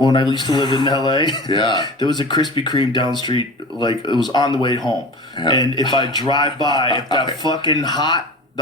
when I used to live in LA, Yeah. there was a Krispy Kreme down the street, like it was on the way home. Yeah. And if I drive by, if that fucking the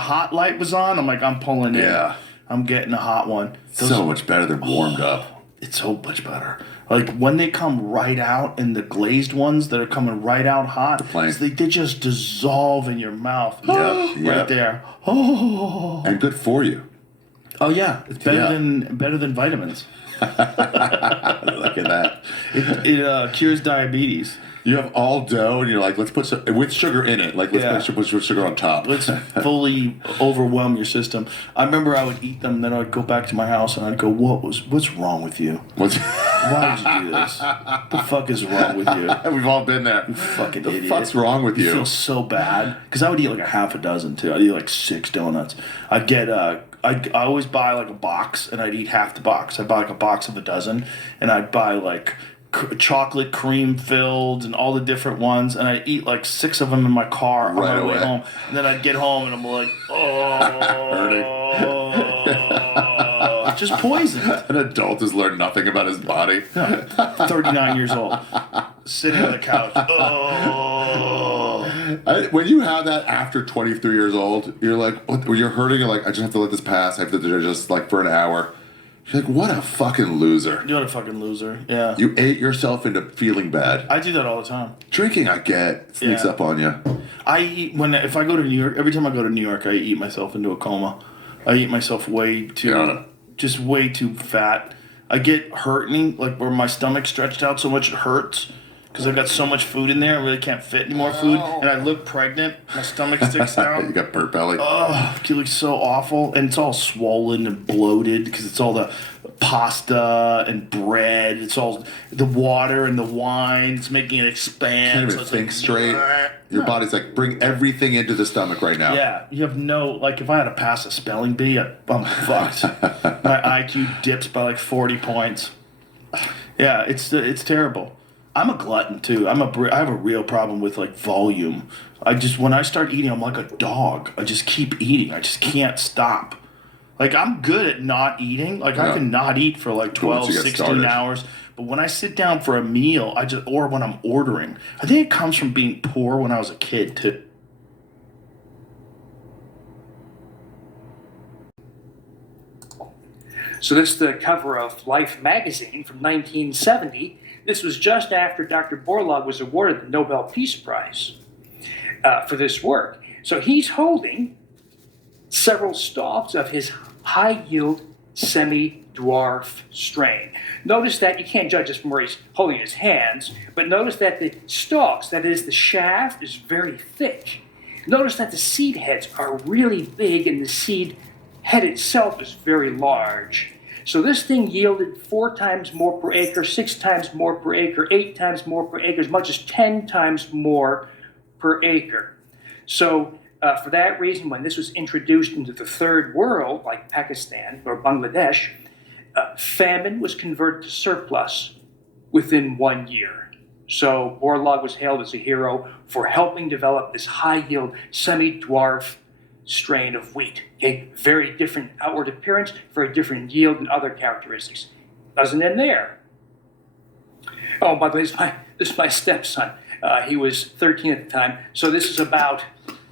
hot light was on, I'm like, I'm pulling in. Yeah. I'm getting a hot one. So much better than warmed up. It's so much better. Like when they come right out, and the glazed ones that are coming right out hot, they just dissolve in your mouth. Right there. Oh. And good for you. Oh yeah, it's better than vitamins. Look at that. It cures diabetes. You have all dough, and you're like, let's put some with sugar in it. Like, let's put sugar on top. Let's fully overwhelm your system. I remember I would eat them, then I'd go back to my house and I'd go, what's wrong with you? Why did you do this? What the fuck is wrong with you? We've all been there. You fucking idiot. idiot. What the fuck's wrong with you? You feel so bad. Because I would eat like a half a dozen too. I'd eat like 6 donuts. I'd get I always buy like a box, and I'd eat half the box. I'd buy like a box of a dozen, and I'd buy like chocolate cream filled and all the different ones, and I'd eat like 6 of them in my car on my way home. And then I'd get home and I'm like, just poison. An adult has learned nothing about his body. 39 years old, sitting on the couch. When you have that after 23 years old, you're like, when you're hurting, you're like, I just have to let this pass. I have to do just like for an hour. You're like, what a fucking loser. You're a fucking loser, yeah. You ate yourself into feeling bad. I do that all the time. Drinking, I get. Sneaks up on you. I eat, if I go to New York, every time I go to New York, I eat myself into a coma. I eat myself way too fat. I get hurting, like where my stomach's stretched out so much it hurts. Because I've got so much food in there, I really can't fit any more food. And I look pregnant. My stomach sticks out. You got burnt belly. Oh, it looks so awful. And it's all swollen and bloated because it's all the pasta and bread. It's all the water and the wine. It's making it expand. Can't even think straight. Your body's like, bring everything into the stomach right now. Yeah. You have like if I had to pass a spelling bee, I'm fucked. My IQ dips by like 40 points. Yeah, it's terrible. I'm a glutton too. I have a real problem with like volume. When I start eating, I'm like a dog. I just keep eating. I just can't stop. Like I'm good at not eating. Like I can not eat for like 12, 16 hours. But when I sit down for a meal, or when I'm ordering, I think it comes from being poor when I was a kid too. So this is the cover of Life magazine from 1970. This was just after Dr. Borlaug was awarded the Nobel Peace Prize for this work. So he's holding several stalks of his high-yield semi-dwarf strain. Notice that you can't judge this from where he's holding his hands, but notice that the stalks, that is the shaft, is very thick. Notice that the seed heads are really big and the seed head itself is very large. So this thing yielded 4 times more per acre, 6 times more per acre, 8 times more per acre, as much as 10 times more per acre. So for that reason, when this was introduced into the third world, like Pakistan or Bangladesh, famine was converted to surplus within 1 year. So Borlaug was hailed as a hero for helping develop this high-yield, semi-dwarf strain of wheat. Okay, very different outward appearance, very different yield and other characteristics. Doesn't end there. Oh, by the way, this is my stepson. He was 13 at the time, so this is about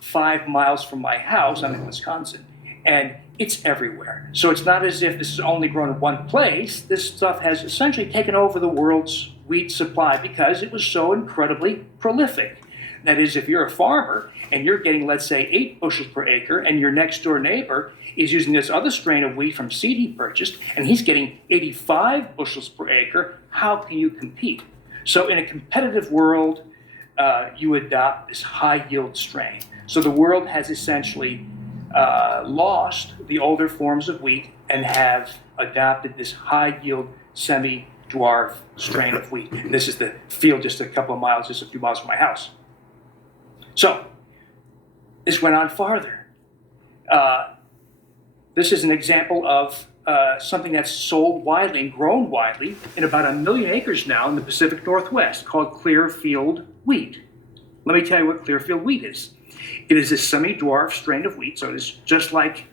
5 miles from my house. I'm in Wisconsin, and it's everywhere. So it's not as if this is only grown in one place. This stuff has essentially taken over the world's wheat supply because it was so incredibly prolific. That is, if you're a farmer and you're getting, let's say, 8 bushels per acre, and your next door neighbor is using this other strain of wheat from seed he purchased, and he's getting 85 bushels per acre, how can you compete? So in a competitive world, you adopt this high-yield strain. So the world has essentially lost the older forms of wheat and have adopted this high-yield semi-dwarf strain of wheat. And this is the field just a few miles from my house. So, this went on farther. This is an example of something that's sold widely and grown widely in about 1 million acres now in the Pacific Northwest, called Clearfield wheat. Let me tell you what Clearfield wheat is. It is a semi-dwarf strain of wheat, so it is just like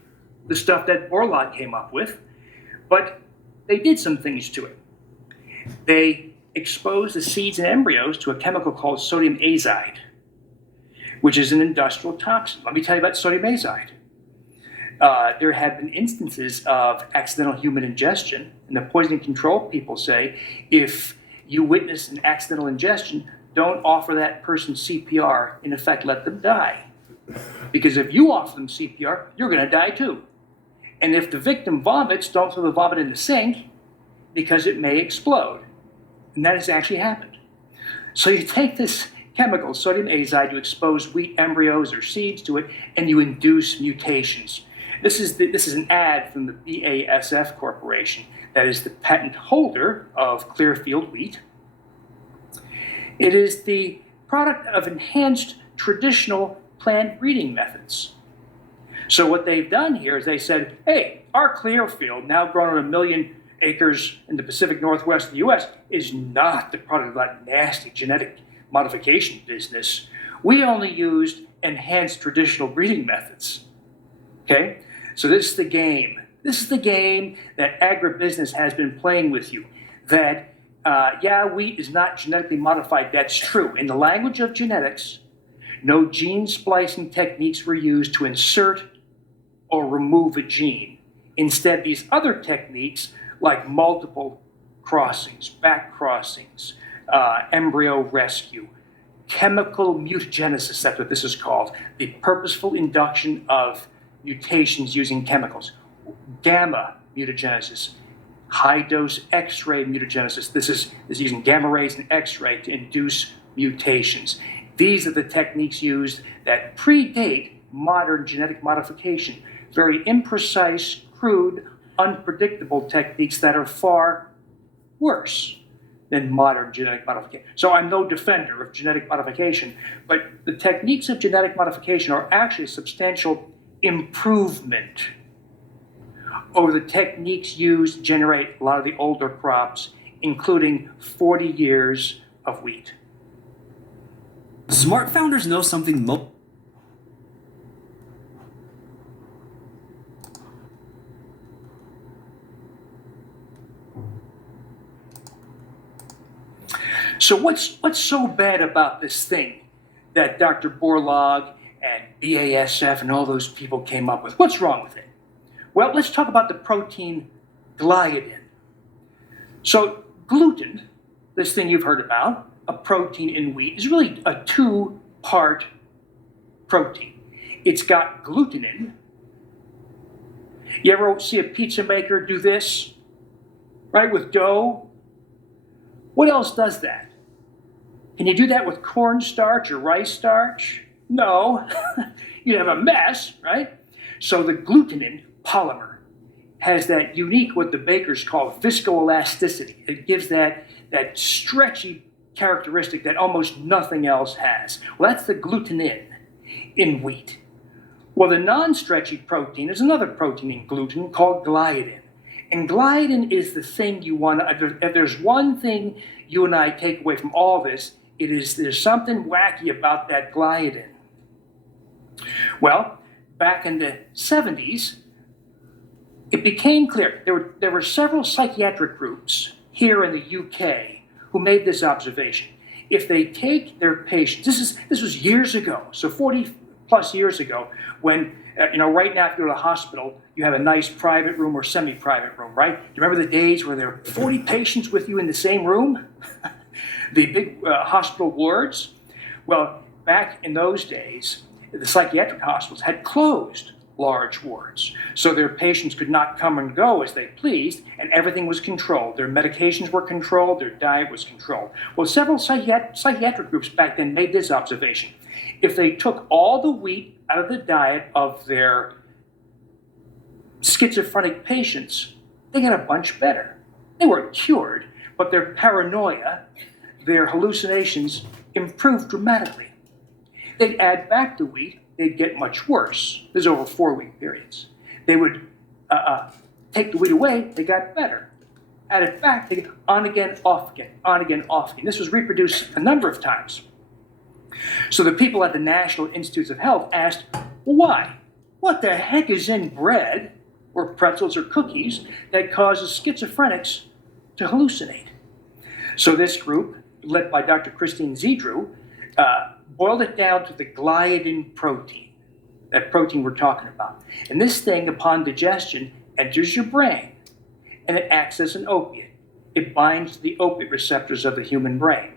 the stuff that Borlaug came up with, but they did some things to it. They expose the seeds and embryos to a chemical called sodium azide, which is an industrial toxin. Let me tell you about sodium azide. There have been instances of accidental human ingestion, and the poisoning control people say if you witness an accidental ingestion, don't offer that person CPR. In effect, let them die. Because if you offer them CPR, you're going to die too. And if the victim vomits, don't throw the vomit in the sink because it may explode. And that has actually happened. So you take this chemical, sodium azide, you expose wheat embryos or seeds to it, and you induce mutations. This is an ad from the BASF Corporation, that is the patent holder of Clearfield wheat. It is the product of enhanced traditional plant breeding methods. So what they've done here is they said, hey, our Clearfield, now grown on 1 million acres in the Pacific Northwest of the US, is not the product of that nasty genetic modification business. We only used enhanced traditional breeding methods. Okay? So this is the game. This is the game that agribusiness has been playing with you. That, wheat is not genetically modified. That's true. In the language of genetics, no gene splicing techniques were used to insert or remove a gene. Instead, these other techniques, like multiple crossings, back crossings, embryo rescue, chemical mutagenesis, that's what this is called, the purposeful induction of mutations using chemicals, gamma mutagenesis, high-dose X-ray mutagenesis. This is using gamma rays and X-ray to induce mutations. These are the techniques used that predate modern genetic modification. Very imprecise, crude, unpredictable techniques that are far worse than modern genetic modification. So I'm no defender of genetic modification, but the techniques of genetic modification are actually a substantial improvement over the techniques used to generate a lot of the older crops, including 40 years of wheat. Smart founders know something So what's so bad about this thing that Dr. Borlaug and BASF and all those people came up with? What's wrong with it? Well, let's talk about the protein gliadin. So gluten, this thing you've heard about, a protein in wheat, is really a two-part protein. It's got glutenin. You ever see a pizza maker do this, right, with dough? What else does that? Can you do that with cornstarch or rice starch? No. You'd have a mess, right? So the glutenin polymer has that unique, what the bakers call viscoelasticity. It gives that stretchy characteristic that almost nothing else has. Well, that's the glutenin in wheat. Well, the non-stretchy protein is another protein in gluten called gliadin. And gliadin is the thing you want to, if there's one thing you and I take away from all this, it is there's something wacky about that gliadin. Well, back in the 70s, it became clear. There were several psychiatric groups here in the UK who made this observation. If they take their patients, this was years ago, so 40 plus years ago, when right now if you go to the hospital, you have a nice private room or semi-private room, right? Do you remember the days where there were 40 patients with you in the same room? The big hospital wards? Well, back in those days, the psychiatric hospitals had closed large wards. So their patients could not come and go as they pleased, and everything was controlled. Their medications were controlled, their diet was controlled. Well, several psychiatric groups back then made this observation. If they took all the wheat out of the diet of their schizophrenic patients, they got a bunch better. They weren't cured, but their paranoia, their hallucinations improved dramatically. They'd add back the wheat, they'd get much worse. This is over 4-week periods. They would take the wheat away, they got better. Add it back, they get on again, off again, on again, off again. This was reproduced a number of times. So the people at the National Institutes of Health asked, why? What the heck is in bread or pretzels or cookies that causes schizophrenics to hallucinate? So this group, led by Dr. Christine Zedrew, boiled it down to the gliadin protein, that protein we're talking about. And this thing, upon digestion, enters your brain, and it acts as an opiate. It binds to the opiate receptors of the human brain.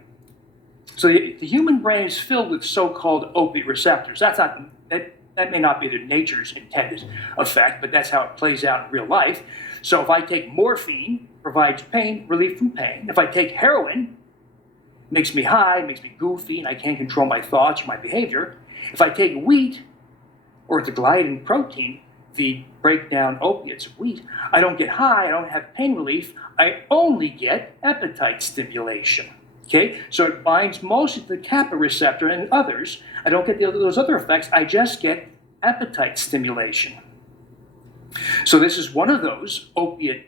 So the human brain is filled with so-called opiate receptors. That may not be the nature's intended effect, but that's how it plays out in real life. So if I take morphine, provides pain, relief from pain. If I take heroin, it makes me high, it makes me goofy, and I can't control my thoughts or my behavior. If I take wheat, or the gliadin protein, the breakdown opiates of wheat, I don't get high, I don't have pain relief, I only get appetite stimulation. Okay, so it binds mostly to the kappa receptor and others. I don't get those other effects, I just get appetite stimulation. So this is one of those opiate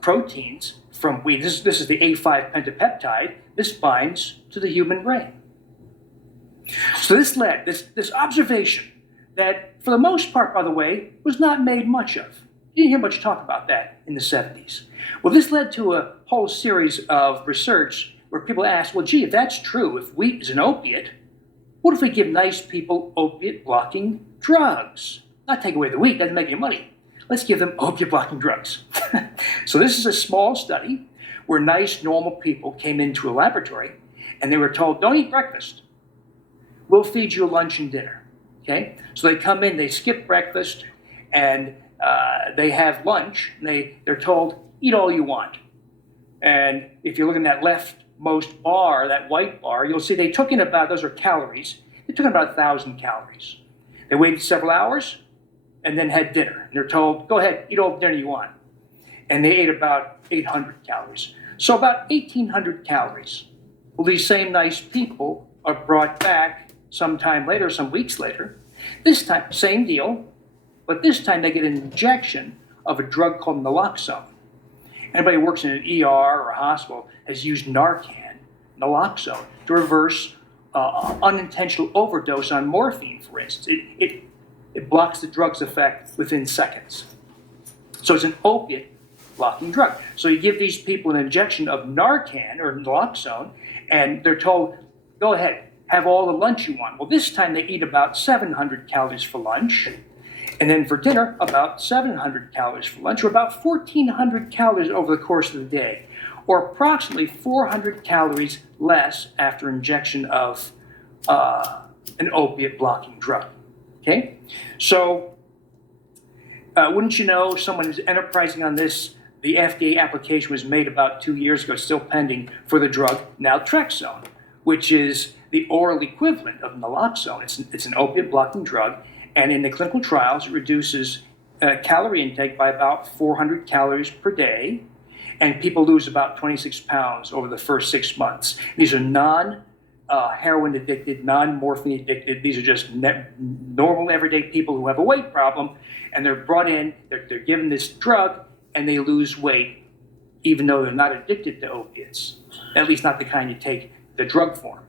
proteins from wheat. This is the A5 pentapeptide. This binds to the human brain. So this led, this observation that, for the most part, by the way, was not made much of. You didn't hear much talk about that in the 70s. Well, this led to a whole series of research where people asked, well, gee, if that's true, if wheat is an opiate, what if we give nice people opiate-blocking drugs? Not take away the wheat, doesn't make any money. Let's give them opiate-blocking drugs. So this is a small study where nice, normal people came into a laboratory and they were told, don't eat breakfast. We'll feed you lunch and dinner. Okay? So they come in, they skip breakfast, and they have lunch, and they're told, eat all you want. And if you look in that leftmost bar, that white bar, you'll see they took in about, those are calories, they took in about 1,000 calories. They waited several hours and then had dinner. And they're told, go ahead, eat all the dinner you want. And they ate about 800 calories. So about 1,800 calories. Well, these same nice people are brought back sometime later, some weeks later. This time, same deal, but this time they get an injection of a drug called naloxone. Anybody who works in an ER or a hospital has used Narcan, naloxone, to reverse unintentional overdose on morphine, for instance. It blocks the drug's effect within seconds. So it's an opiate-blocking drug. So you give these people an injection of Narcan or naloxone, and they're told, go ahead, have all the lunch you want. Well, this time they eat about 700 calories for lunch, and then for dinner, about 700 calories for lunch, or about 1,400 calories over the course of the day, or approximately 400 calories less after injection of an opiate-blocking drug. Okay? So, wouldn't you know, someone who's enterprising on this, the FDA application was made about 2 years ago, still pending, for the drug naltrexone, which is the oral equivalent of naloxone. It's an opiate-blocking drug, and in the clinical trials, it reduces calorie intake by about 400 calories per day, and people lose about 26 pounds over the first 6 months. These are non-heroin addicted, non-morphine addicted. These are just normal, everyday people who have a weight problem, and they're brought in, they're given this drug, and they lose weight, even though they're not addicted to opiates, at least not the kind you take the drug form.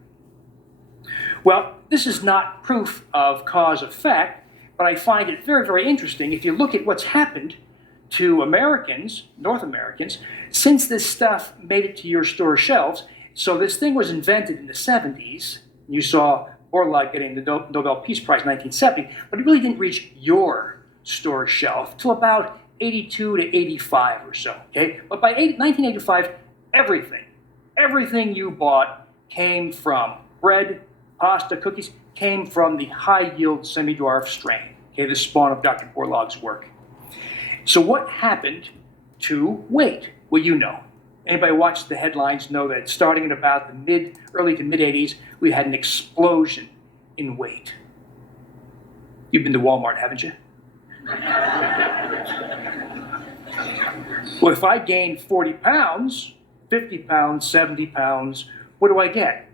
Well, this is not proof of cause-effect, but I find it very, very interesting. If you look at what's happened to Americans, North Americans, since this stuff made it to your store shelves. So this thing was invented in the 70s. You saw Borlaug getting the Nobel Peace Prize in 1970, but it really didn't reach your store shelf till about 82 to 85 or so, okay? But by 1985, everything you bought came from bread, pasta, cookies, came from the high-yield semi-dwarf strain, okay, the spawn of Dr. Borlaug's work. So what happened to weight? Well, you know. Anybody watch the headlines know that starting in about the early to mid-'80s, we had an explosion in weight. You've been to Walmart, haven't you? Well, if I gain 40 pounds, 50 pounds, 70 pounds, what do I get?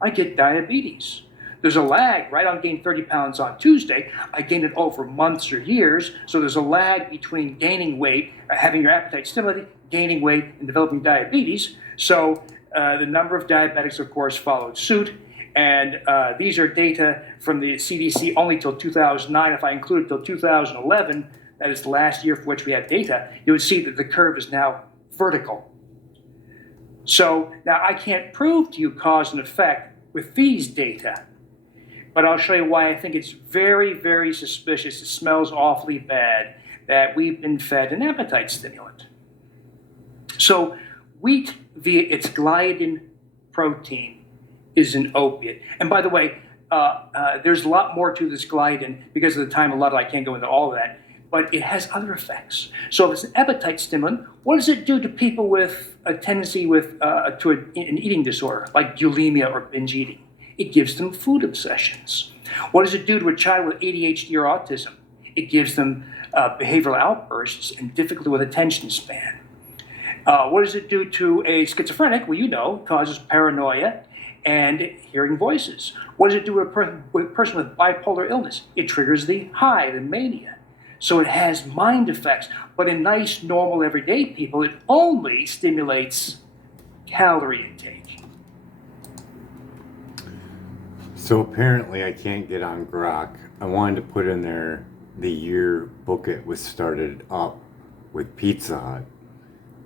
I get diabetes. There's a lag, right? I gained 30 pounds on Tuesday. I gained it over months or years. So there's a lag between gaining weight, having your appetite stimulated, gaining weight, and developing diabetes. So the number of diabetics, of course, followed suit. And these are data from the CDC only till 2009. If I include it till 2011, that is the last year for which we have data, you would see that the curve is now vertical. So now I can't prove to you cause and effect with these data, but I'll show you why I think it's very, very suspicious. It smells awfully bad that we've been fed an appetite stimulant. So wheat, via its gliadin protein, is an opiate. And by the way, there's a lot more to this gliadin. Because of the time allotted, I can't go into all of that. But it has other effects. So if it's an appetite stimulant, what does it do to people with a tendency to an eating disorder, like bulimia or binge eating? It gives them food obsessions. What does it do to a child with ADHD or autism? It gives them behavioral outbursts and difficulty with attention span. What does it do to a schizophrenic? Well, it causes paranoia and hearing voices. What does it do to a person with bipolar illness? It triggers the high, the mania. So it has mind effects. But in nice, normal, everyday people, it only stimulates calorie intake. So apparently I can't get on Grok. I wanted to put in there the year book it was started up with Pizza Hut.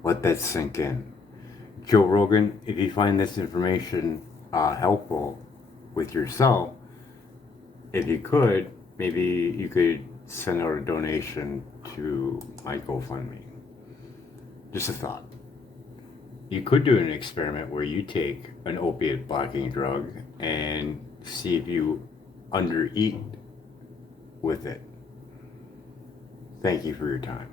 Let that sink in. Joe Rogan, if you find this information helpful with yourself, if you could, maybe you could send out a donation to my GoFundMe. Just a thought. You could do an experiment where you take an opiate blocking drug and see if you undereat with it. Thank you for your time.